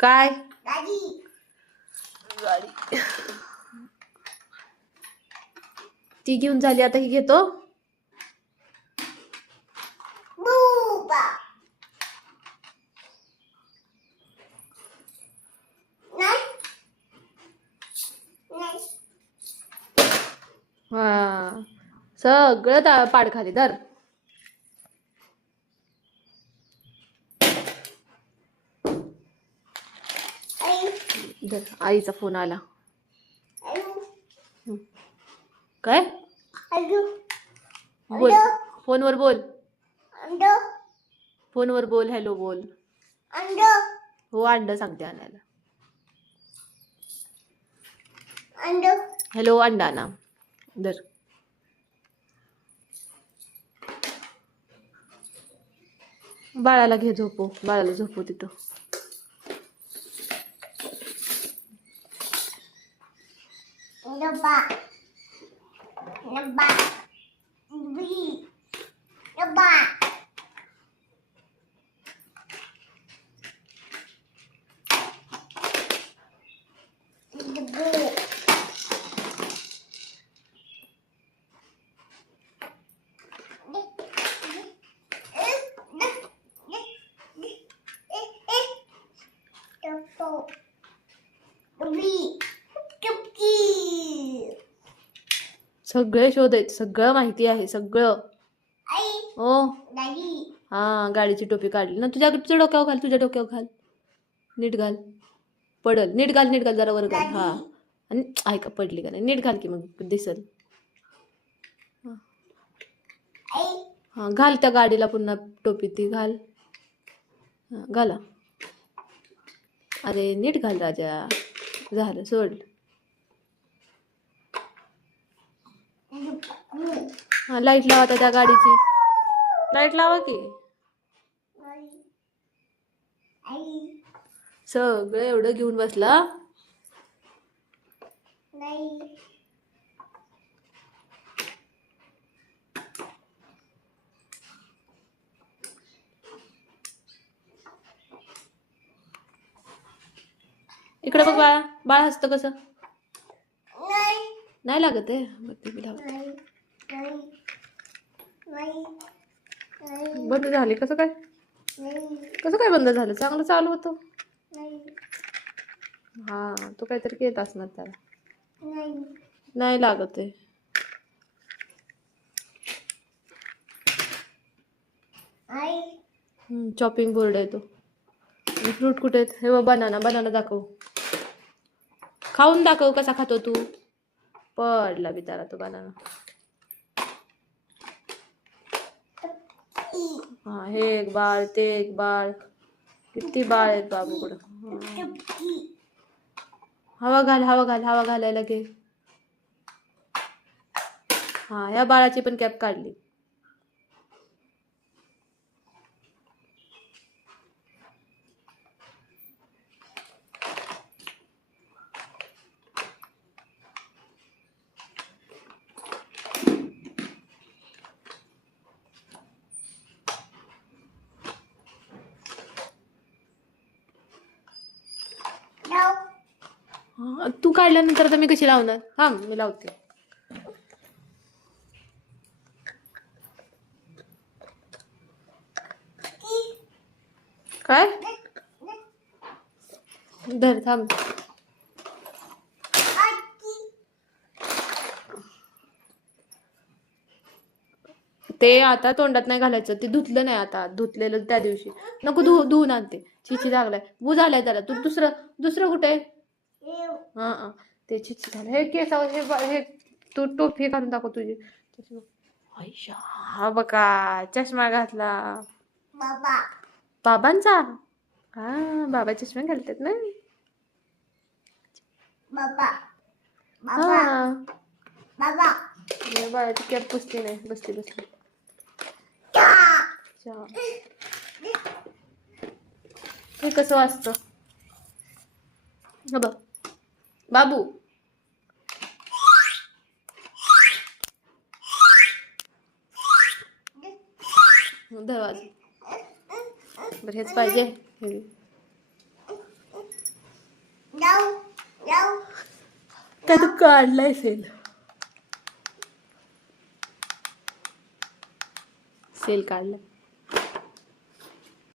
काय गाडी गाडी ती घेऊन झाली, आता ही घेतो. बुबा नाही नाही हा सगळं पाड खाली धर. आई धर, आईचा फोन आला. आई काय आई बोल, फोनवर बोल, अंड फोनवर बोल, हॅलो बोल. अंड हो अंड सांगते आणायला. अंड हॅलो अंडा ना धर. बाळाला घे झोपव, बाळाला झोपव तिथं. डब्बा डब्बा बी डब्बा डब्बू सगळे शोधायचं, सगळं माहिती आहे सगळं. आई हो दादी हा गाडीची टोपी काढली ना, तुझ्या डोक्यावर घाल, तुझ्या डोक्यावर घाल, नीट घाल, पडल, नीट घाल, नीट घाल, जरा वर घाल. हा आणि ऐका पडली का नाही, नीट घाल की मग दिसल. आई हा घाल त्या गाडीला पुन्हा टोपी ती घाल. हा घाला. अरे नीट घाल राजा. झालं सोड. हा लाईट लावा आता त्या गाडीची, लाईट लावा की. आई सगळं एवढं घेऊन बसला. नाही इकडे बघ बाळा, बाळ हसतं कसं. नाही नाही लागत आहे बत्ती बी लावते. नाही नाही नाही बंद झाली कसं काय, नाही कसं काय बंद झालं, चांगलं चालू होतं. नाही हा तो काहीतरी येत असणार त्याला. नाही नाही लागत आहे. आई चॉपिंग बोर्ड आहे तो. फ्रूट कुठे आहेत, हे बनाना, बनाना दाखव, खाऊन दाखव कसा खातो तू. पडला बिचारा तो बनाना. हा हे एक बाळ, ते एक बाळ, किती बाळ आहेत बाबूकडं. हवा घाल, हवा घाल, हवा घालायला घे. हा ह्या बाळाची पण कॅप काढली. तू काढल्यानंतर आता मी कशी लावणार. हा मी लावते. काय धर थांब. ते आता तोंडात नाही घालायचं, ते धुतलं नाही आता, धुतलेलं त्या दिवशी. नको धुवून आणते, छिची लागलाय, बू झालाय त्याला. तू दुसरं कुठे आहे. हा हा ते छिची झालं. हे केस हे तू टोपी घालून दाखव तुझी. आयशा हा बघा चष्मा घातला बाबा बाबांचा. हा बाबा चष्मा घालतात ना. बाबा हा बाबा बाळाची कॅप पुसते नाही, बसली. हे कसं वाजतं बघ बाबू. दरवाजा बरं हेच पाहिजे. त्यात काढलाय सेल. सेल काढलाय.